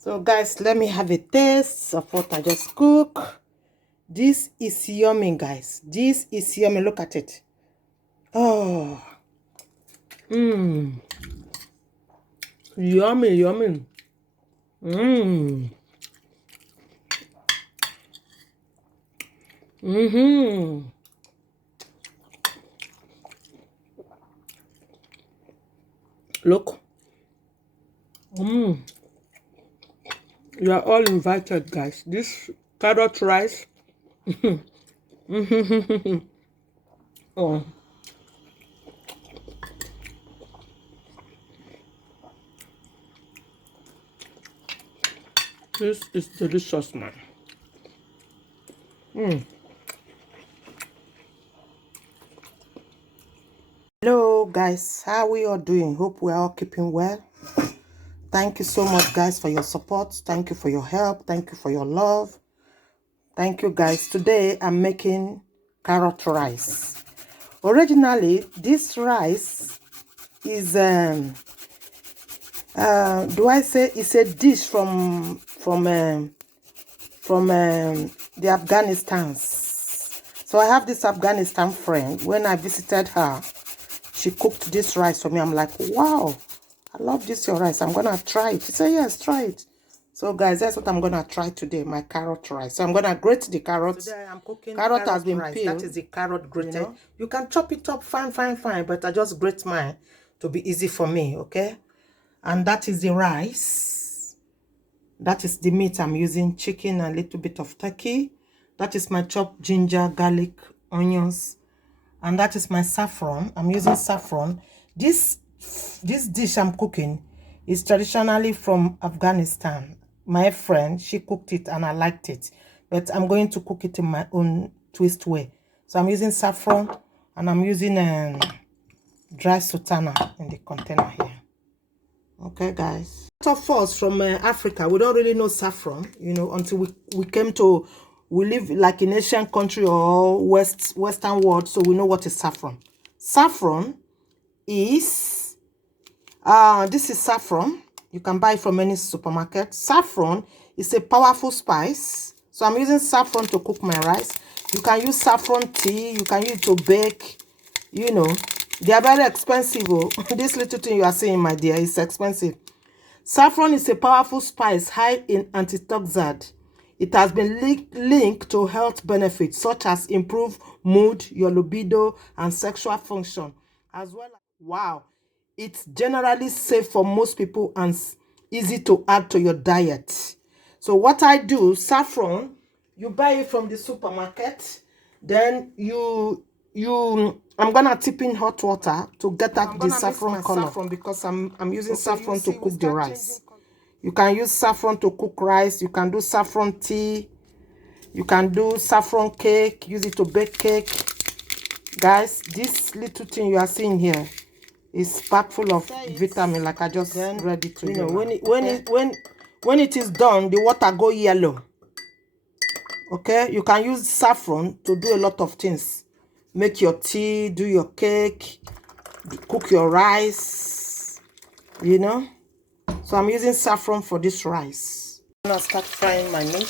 So guys, let me have a taste of what I just cooked. This is yummy, guys. This is yummy. Look at it. Oh, yummy, yummy. Look. You are all invited, guys. This carrot rice. Oh. This is delicious, man. Hello, guys. How we all doing? Hope we're all keeping well. Thank you so much, guys, for your support. Thank you for your help. Thank you for your love. Thank you, guys. Today, I'm making carrot rice. Originally, this rice is, do I say it's a dish from the Afghanistans. So I have this Afghanistan friend. When I visited her, she cooked this rice for me. I'm like, wow, I love this your rice. I'm gonna try it. She said, yes, try it. So guys, that's what I'm gonna try today, my carrot rice. So I'm gonna grate the carrots. Today I'm cooking carrot has been rice. Peeled. That is the carrot grated. You can chop it up fine, but I just grate mine to be easy for me, okay? And that is the rice. That is the meat I'm using, chicken and a little bit of turkey. That is my chopped ginger, garlic, onions. And that is my saffron. I'm using saffron. This dish I'm cooking is traditionally from Afghanistan. My friend, she cooked it and I liked it. But I'm going to cook it in my own twist way. So I'm using saffron and I'm using dry sultana in the container here. Okay, guys. A lot of us from Africa, we don't really know saffron, you know, until we came to, we live like in Asian country or Western world, so we know what is saffron. Saffron is, this is saffron. You can buy it from any supermarket. Saffron is a powerful spice. So I'm using saffron to cook my rice. You can use saffron tea. You can use it to bake, you know. They are very expensive. Oh. This little thing you are seeing, my dear, is expensive. Saffron is a powerful spice high in antioxidant. It has been linked to health benefits such as improved mood, your libido, and sexual function. As well as, wow, it's generally safe for most people and easy to add to your diet. So what I do, saffron, you buy it from the supermarket, then I'm gonna tip in hot water to get out the saffron color. Saffron because I'm using saffron to cook the rice. You can use saffron to cook rice. You can do saffron tea. You can do saffron cake. Use it to bake cake. Guys, this little thing you are seeing here is packed full of vitamin, like I just read it to you. Know, when it is done, the water go yellow. Okay, you can use saffron to do a lot of things. Make your tea, do your cake, cook your rice, you know. So I'm using saffron for this rice. I'm gonna start frying my meat.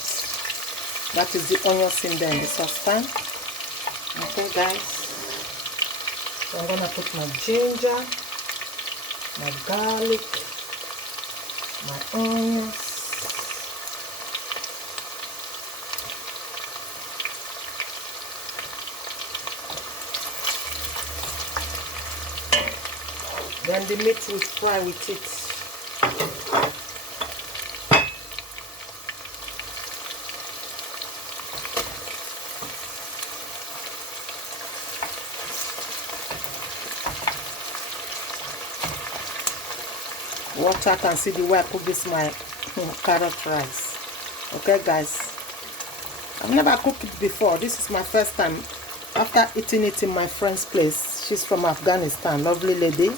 That is the onions in there in the saucepan. Okay, guys. So I'm gonna put my ginger, my garlic, my onions. Then the meat will fry with it. Watch out and see the way I cook this my carrot rice. Okay, guys. I've never cooked it before. This is my first time after eating it in my friend's place. She's from Afghanistan, lovely lady.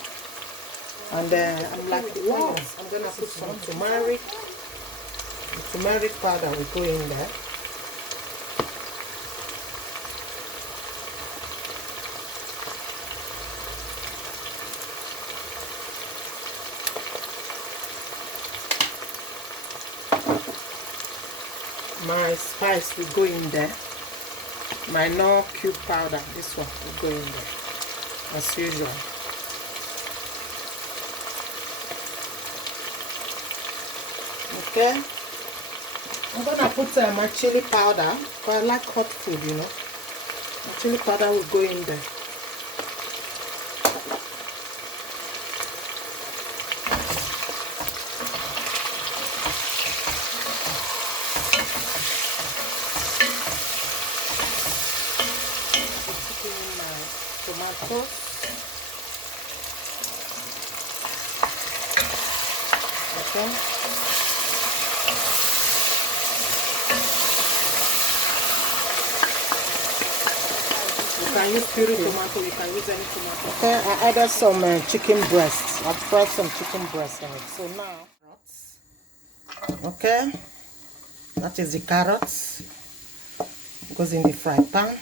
And I'm like, wow, I'm gonna put some turmeric. The turmeric powder will go in there. My spice will go in there. My no cube powder, this one will go in there as usual. Okay, I'm gonna put my chili powder because I like hot food, you know. My chili powder will go in there. Put in my tomatoes. Okay. You can use puree tomato, you can use any tomato. Okay, I added some chicken breasts. I've fried some chicken breasts in it. So now, okay, that is the carrots. Goes in the fry pan.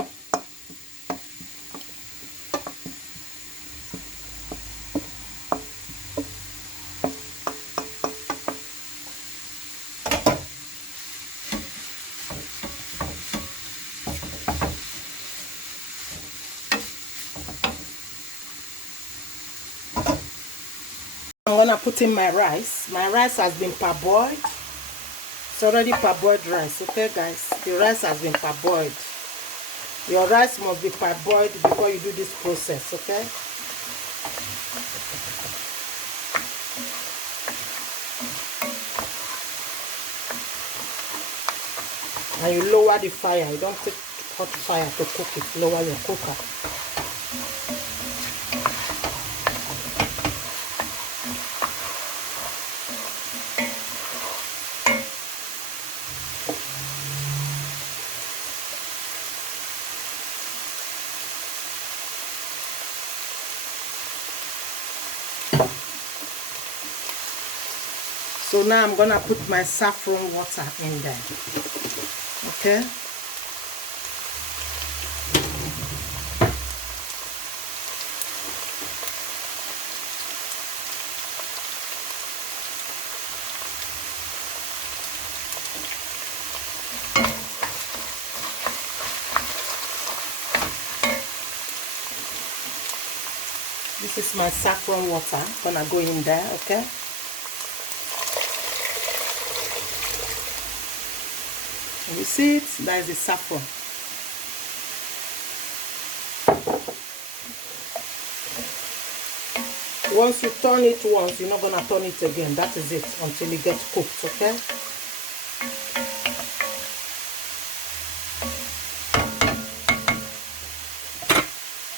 I'm gonna put in my rice. My rice has been parboiled. It's already parboiled rice, okay guys? The rice has been parboiled. Your rice must be parboiled before you do this process, okay? And you lower the fire. You don't take hot fire to cook it. Lower your cooker. So now I'm gonna put my saffron water in there. Okay? This is my saffron water. Gonna go in there, okay? You see it? That is the saffron. Once you turn it once, you're not gonna turn it again. That is it until it gets cooked, okay?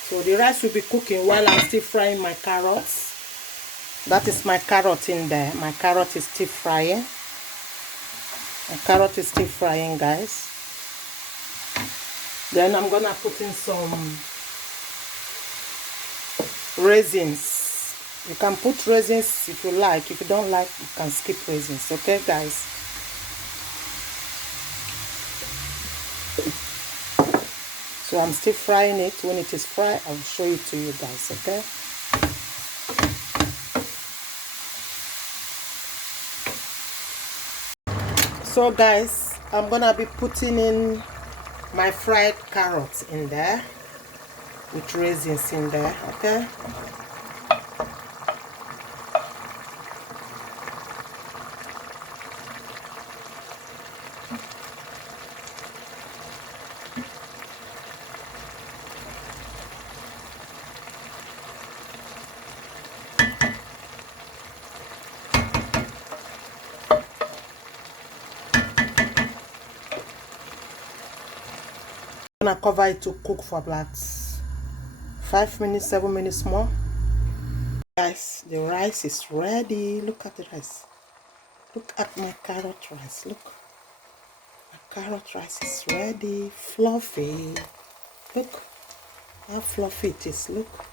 So the rice will be cooking while I'm still frying my carrots. That is my carrot in there. My carrot is still frying. My carrot is still frying, guys. Then I'm gonna put in some raisins. You can put raisins if you like. If you don't like, you can skip raisins, okay guys? So I'm still frying it. When it is fried, I'll show it to you guys, okay? So guys, I'm gonna be putting in my fried carrots in there with raisins in there, okay? I'm gonna cover it to cook for about 5 minutes, 7 minutes more. Guys, the rice is ready. Look at the rice. Look at my carrot rice. Look. My carrot rice is ready. Fluffy. Look how fluffy it is. Look.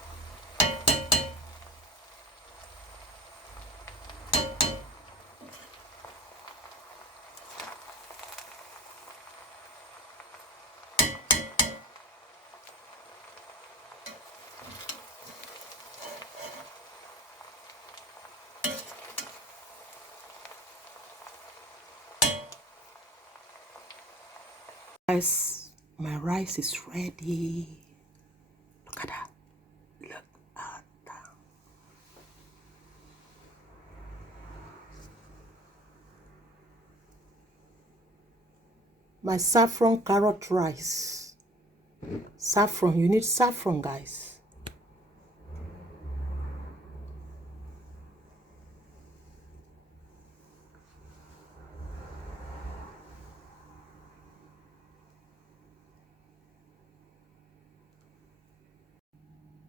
Guys, my rice is ready. Look at that. Look at that. My saffron carrot rice. Saffron, you need saffron, guys.